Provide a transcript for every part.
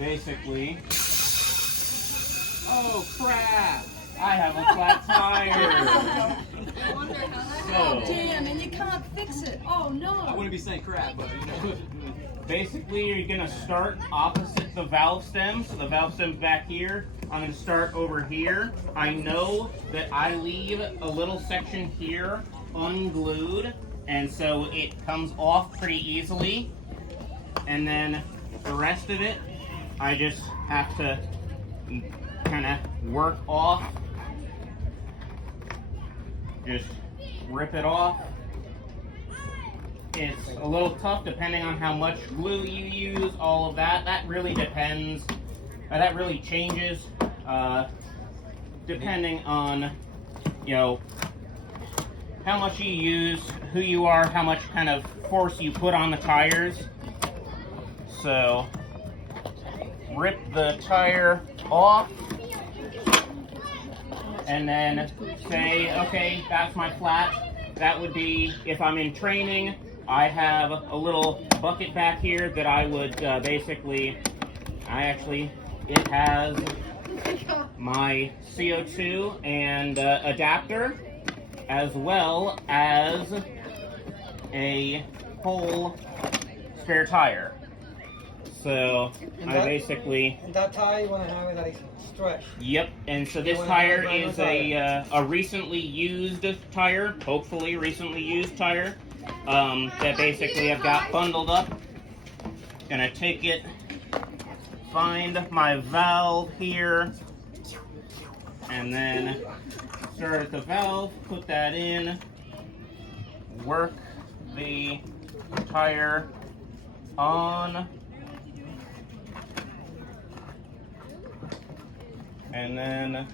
basically, oh crap, I have a flat tire. So, Damn, and you can't fix it. Oh no. I wouldn't be saying crap, but you know. basically, you're gonna start opposite the valve stem. So the valve stem's back here. I'm gonna start over here. I know that I leave a little section here unglued, and so it comes off pretty easily. And then the rest of it, I just have to kind of work off. Just rip it off. It's a little tough depending on how much glue you use, all of that. That really depends. That really changes depending on, you know, how much you use, who you are, how much kind of force you put on the tires. So, rip the tire off. And then say, okay, that's my flat. That would be, if I'm in training, I have a little bucket back here that I would basically, it has my CO2 and adapter, as well as a whole spare tire. So And I that- basically... And that tire you want to have it that is stretched. Yep, and so this You wanna tire have a is brand new a recently used tire, hopefully recently used tire, that basically I've got bundled up. Gonna take it, find my valve here, and then start at the valve, put that in, work the tire on, and then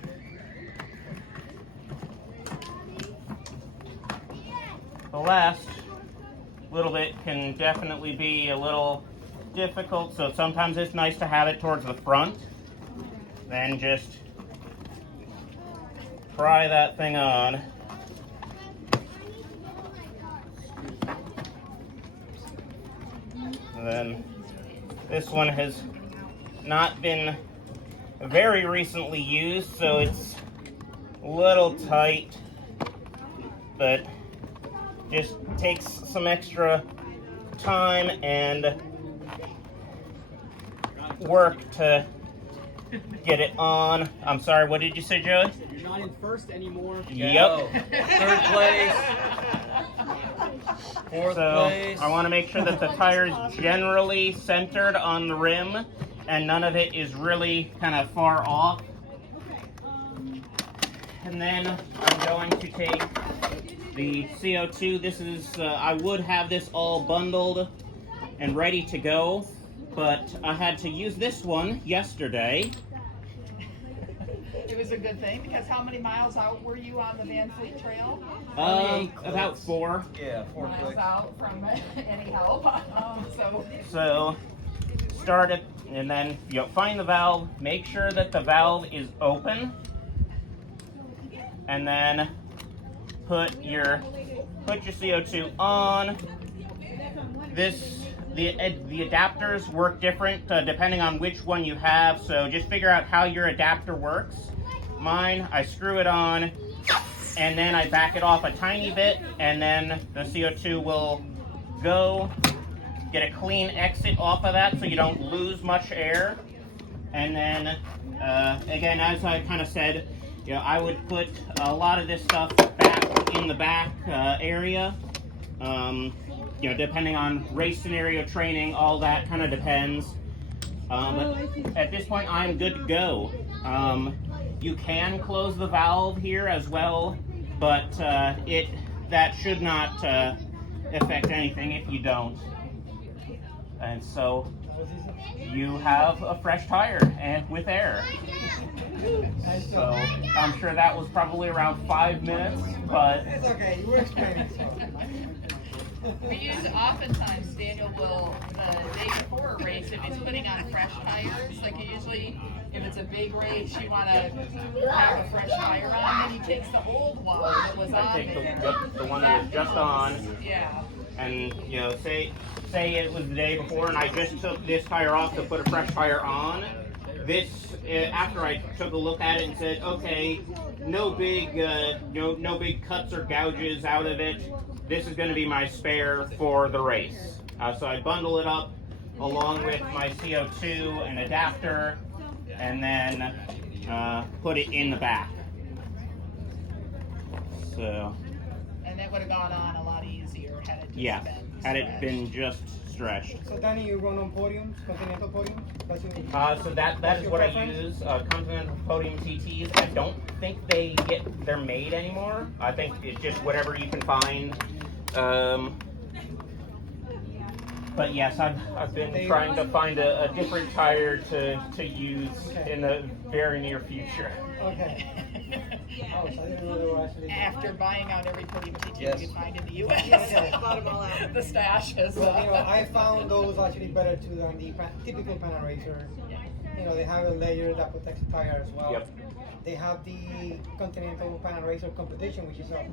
the last little bit can definitely be a little difficult, so sometimes it's nice to have it towards the front. Then just pry that thing on. And then this one has not been very recently used, so it's a little tight, but just takes some extra time and work to get it on. I'm sorry, what did you say, Joey? You're not in first anymore. Yep. Third place. Fourth So place. I want to make sure that the tire is generally centered on the rim and none of it is really kind of far off. And then I'm going to take the CO2. This is, I would have this all bundled and ready to go, but I had to use this one yesterday. It was a good thing, because how many miles out were you on the Van Fleet Trail? About 4. Yeah, fourth Miles place. out from any help. So start it, and then find the valve. Make sure that the valve is open, and then put your CO2 on. The adapters work different depending on which one you have. So just figure out how your adapter works. Mine, I screw it on, and then I back it off a tiny bit, and then the CO2 will go. Get a clean exit off of that so you don't lose much air. And then, again, as I kind of said, I would put a lot of this stuff back in the back area. Depending on race scenario training, all that kind of depends. At this point, I'm good to go. You can close the valve here as well, but that should not affect anything if you don't. And so you have a fresh tire and with air. So I'm sure that was probably around 5 minutes, but It's okay, you were explaining. We use oftentimes, Daniel will, the day before a race, if he's putting on fresh tires, like usually if it's a big race, you want to have a fresh tire on, then he takes the old one that was I on take there. the one that was just on, Yeah. and you know, say it was the day before and I just took this tire off to put a fresh tire on. This, after I took a look at it and said, okay, no big cuts or gouges out of it. This is going to be my spare for the race. So I bundle it up along with my CO2 and adapter, and then put it in the back. So. And that would have gone on a lot easier had it just Yeah, been had it stretched. been just stretched. So Danny, you run on podiums, Continental podiums? That's your, So that is your what I preference? use. Continental Podium TTs. I don't think they're made anymore. I think it's just whatever you can find. But yes, I've been trying to find a different tire to use in the very near future. Okay. Oh, so I didn't know they were actually. After buying out every podium TT Yes. you could find in the U.S. Okay. Bought 'em all out. The stashes. Well, you know, I found those actually better too than the typical Panaracer. You know, they have a layer that protects the tire as well. Yep. They have the Continental Panaracer competition, which is a